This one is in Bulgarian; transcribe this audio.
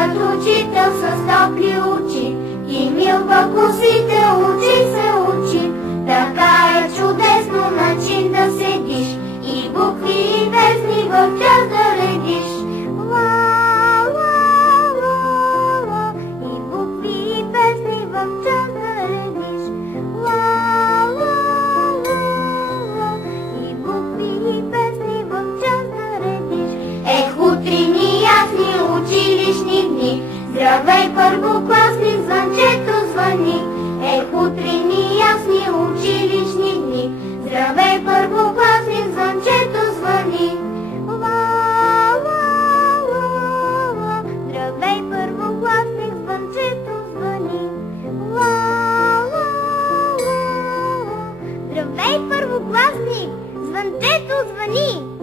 Нашият учител с топли очи и мил въпросител учи се учи. Така е чудесно начин да седиш и букви и песни в час да редиш. Ла, ла, ла, ла, и букви и песни в час да редиш. Ла, ла, ла, ла, и букви и песни в час да редиш. Утрини ясни училищни дни, здравей първокласник, звънчето звъни. Утрини ясни училищни дни, здравей първокласник, звънчето звъни. Ла, ла, ла, ла, здравей първокласник, звънчето звъни. Ла, ла, ла, ла, здравей първокласник, звънчето звъни.